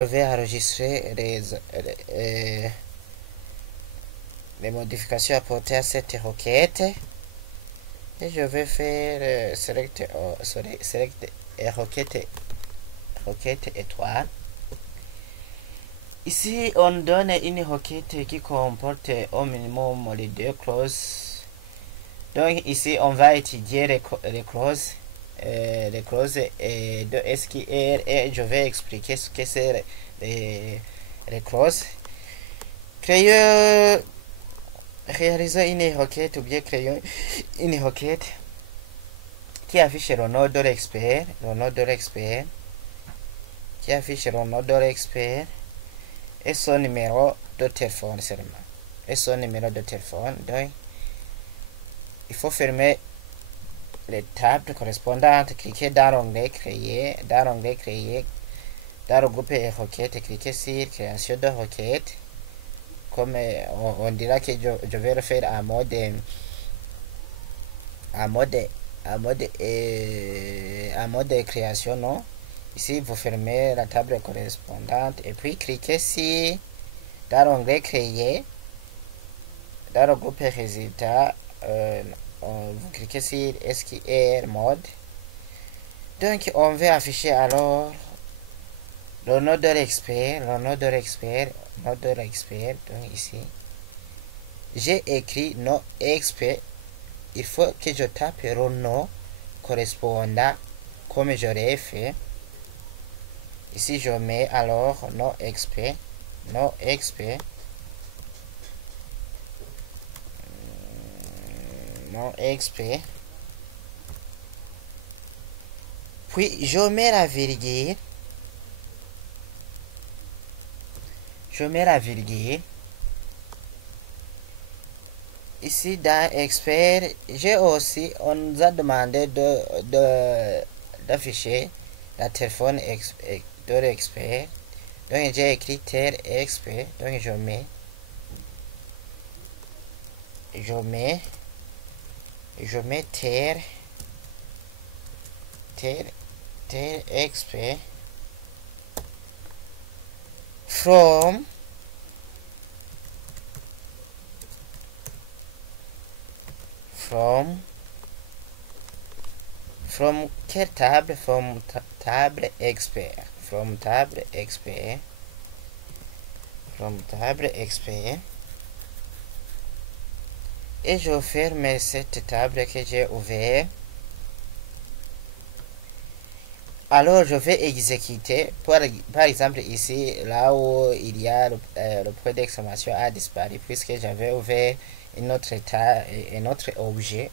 Je vais enregistrer les modifications apportées à cette requête et je vais faire select requête étoile. Ici on donne une requête qui comporte au minimum les deux clauses. Donc ici on va étudier les clauses de SQL et je vais expliquer ce que c'est les clauses. Réaliser une requête ou bien créer une requête qui affiche le nom de l'expert, qui affiche le nom de l'expert et son numéro de téléphone seulement. Donc, il faut fermer les tables correspondantes, cliquer dans l'onglet créer, dans le groupe requête, cliquer sur création de requête. Comme on dira que je vais le faire en mode création, non? Ici, vous fermez la table correspondante et puis cliquez sur dans l'onglet créer, dans le groupe résultat, vous cliquez sur SQL mode. Donc, on va afficher alors le nom de l'expert, donc ici, j'ai écrit nom expert, il faut que je tape le nom correspondant comme j'aurais fait. Ici, je mets alors nom expert, puis je mets la virgule, ici dans expert, on nous a demandé d'afficher la téléphone de l'expert. Donc j'ai écrit tel expert, donc je mets tel expert from quelle table? Table expert. Et je ferme cette table que j'ai ouverte. Alors je vais exécuter, par exemple ici, là où il y a le point d'exclamation a disparu puisque j'avais ouvert un autre objet.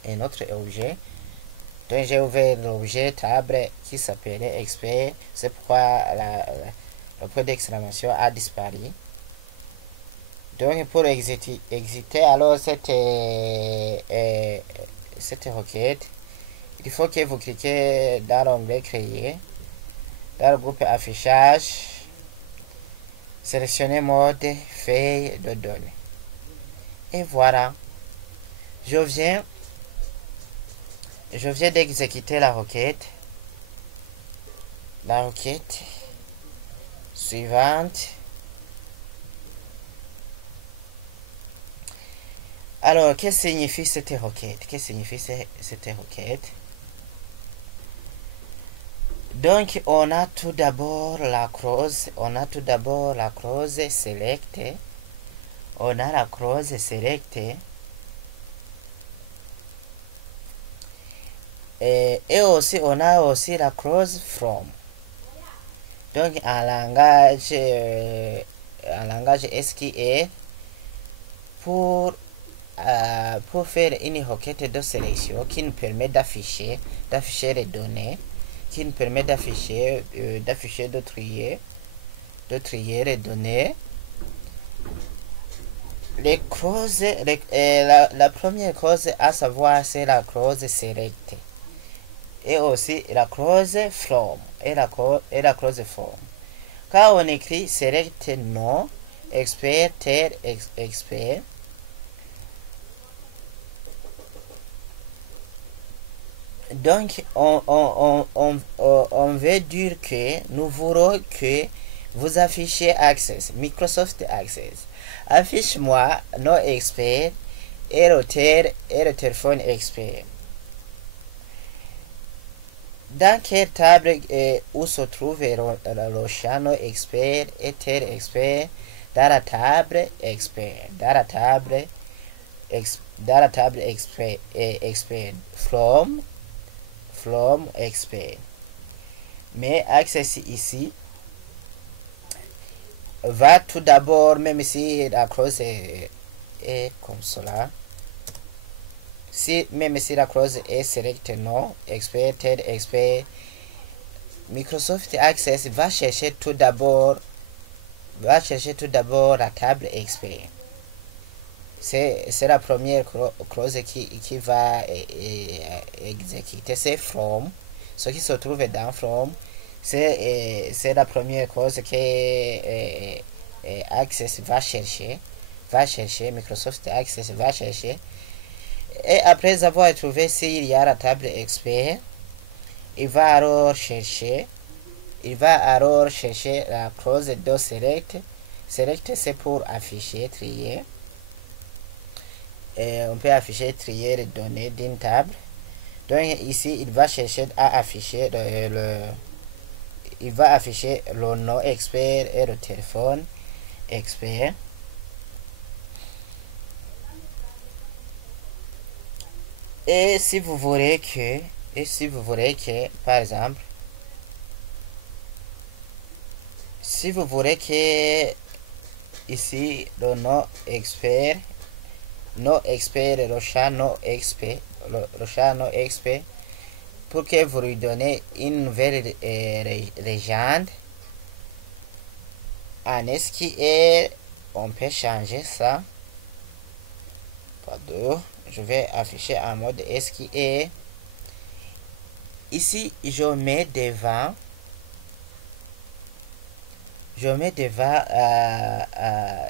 Donc j'ai ouvert l'objet table qui s'appelait expert, c'est pourquoi le point d'exclamation a disparu. Donc pour exécuter alors cette requête, il faut que vous cliquez dans l'onglet créer, dans le groupe affichage, sélectionnez mode feuille de données. Et voilà, je viens d'exécuter la requête suivante. Alors, qu'est-ce que signifie cette requête? Donc, on a tout d'abord la clause select. Et aussi, on a aussi la clause from. Donc, en langage SQL, pour faire une requête de sélection qui nous permet d'afficher les données, qui nous permet de trier les données. Les clauses, la première clause à savoir, c'est la clause select et aussi la clause from et la clause from. Quand on écrit select nom expert tel expert, donc on veut dire que nous voulons que vous affichez Access, Microsoft Access. Affiche-moi nos experts et le téléphone expert. Dans quelle table où se trouve le champ expert et tel expert? Dans la table expert. Dans la table expert, expert. From expert. Mais Access ici va tout d'abord, même si la clause est comme cela, même si la clause est select non, expert, tel expert, Microsoft Access va chercher tout d'abord la table expert. C'est la première clause qui va exécuter. C'est from, ce qui se trouve dans from. C'est la première clause que Access va chercher. Microsoft Access va chercher. Et après avoir trouvé s'il y a la table expert, il va alors chercher la clause de select. Select, c'est pour afficher, trier. Et on peut afficher, trier les données d'une table. Donc ici, il va chercher à afficher il va afficher le nom expert et le téléphone expert. Et si vous voulez que, par exemple, si vous voulez que ici le nom expert, le chat nom expert, pour que vous lui donnez une nouvelle légende en SQL, on peut changer ça. Pardon, je vais afficher en mode SQL. Ici, je mets devant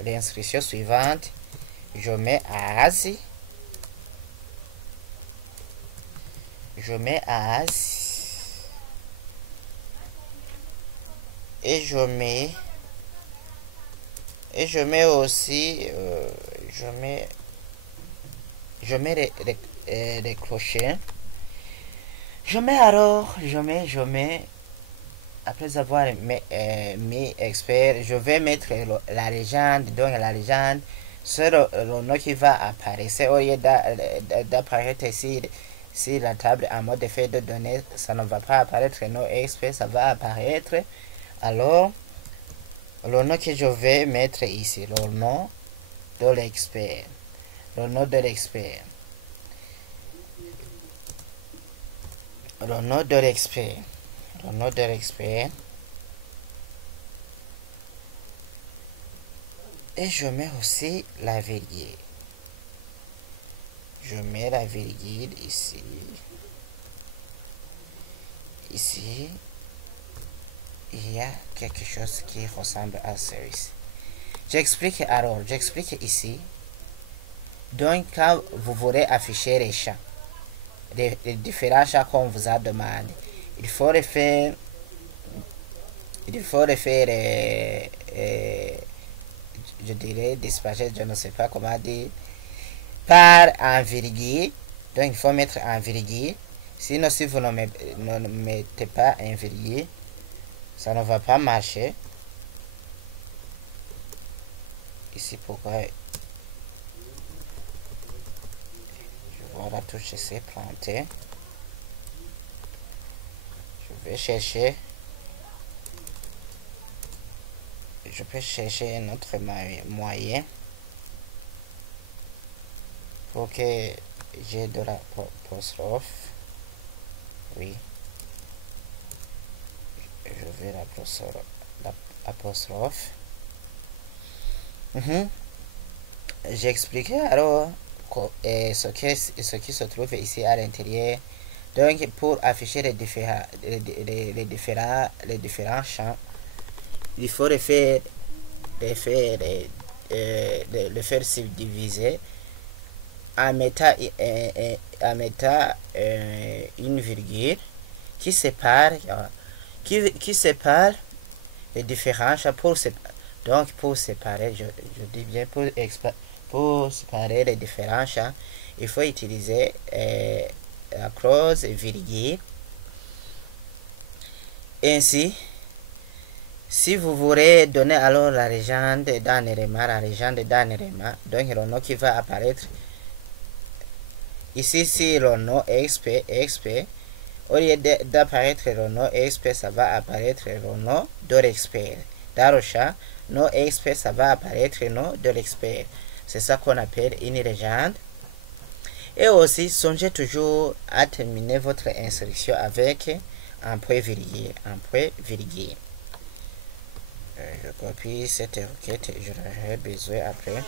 l'instruction suivante. Je mets as. Et je mets aussi je mets les clochers. Je mets après avoir mis expert, je vais mettre la légende. Donc la légende, c'est le nom qui va apparaître au lieu d'apparaître ici. Si la table en mode effet de données, ça ne va pas apparaître nom expert, ça va apparaître. Alors le nom que je vais mettre ici, le nom de l'expert. Et je mets aussi la virgule. Je mets la virgule ici. Ici, il y a quelque chose qui ressemble à ceci. J'explique ici. Donc, quand vous voulez afficher les champs, les différents champs qu'on vous a demandé, il faut le faire. Je dirais dispatcher, je ne sais pas comment dire, par un virgule. Donc, il faut mettre un virgule. Sinon, si vous ne mettez pas un virgule, ça ne va pas marcher. Ici, pourquoi je vois la touche ici plantée. Je vais chercher. Je peux chercher un autre moyen pour que j'ai de l'apostrophe. Oui. Je vais l'apostrophe. J'ai expliqué alors ce qui se trouve ici à l'intérieur. Donc pour afficher les différents champs, il faut le faire subdiviser en mettant une virgule qui sépare les différents champs donc pour séparer, je dis bien pour séparer les différents champs, il faut utiliser la clause virgule. Ainsi, si vous voulez donner alors la légende d'un élément, donc le nom qui va apparaître ici, si le nom XP, au lieu d'apparaître le nom XP, ça va apparaître le nom de l'expert. Dans le champ, nom XP, ça va apparaître le nom de l'expert. C'est ça qu'on appelle une légende. Et aussi, songez toujours à terminer votre instruction avec un point virgule. Je copie cette requête et je l'aurai besoin après.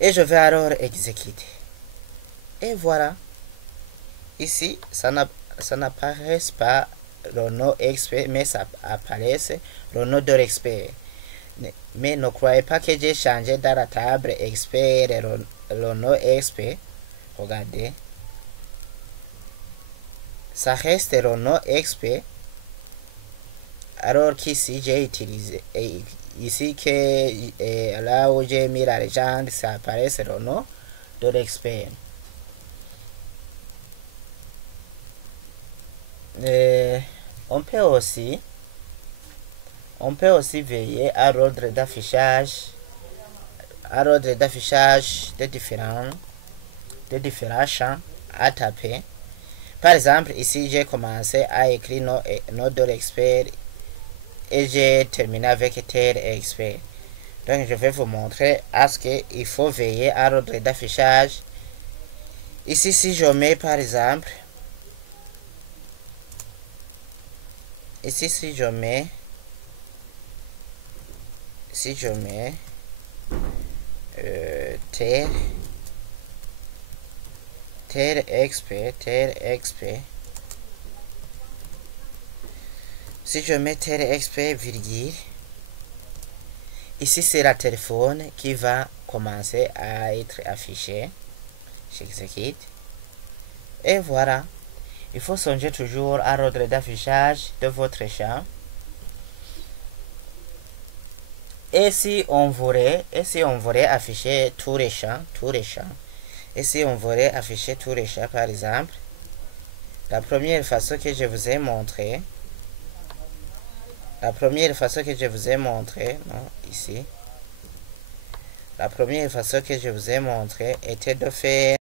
Et je vais alors exécuter. Et voilà. Ici, ça n'apparaît pas le nom expert, mais ça apparaît le nom de l'expert. Mais ne croyez pas que j'ai changé dans la table expert le nom expert. Regardez. Ça reste le nom expert. Alors qu'ici, j'ai utilisé, ici que là où j'ai mis la légende, ça apparaît le nom de l'expert. On peut aussi veiller à l'ordre d'affichage des différents champs à taper. Par exemple, ici j'ai commencé à écrire nom de l'expert et j'ai terminé avec tel expert. Donc je vais vous montrer à ce qu'il faut veiller à l'ordre d'affichage. Ici, si je mets par exemple, ici si je mets tel expert, si je mets tel expert virgule, ici c'est la téléphone qui va commencer à être affiché. J'exécute. Et voilà. Il faut songer toujours à l'ordre d'affichage de votre champ. Et si on voulait afficher tous les champs, et si on voulait afficher tous les champs, par exemple, la première façon que je vous ai montré, non, ici, la première façon que je vous ai montré était de faire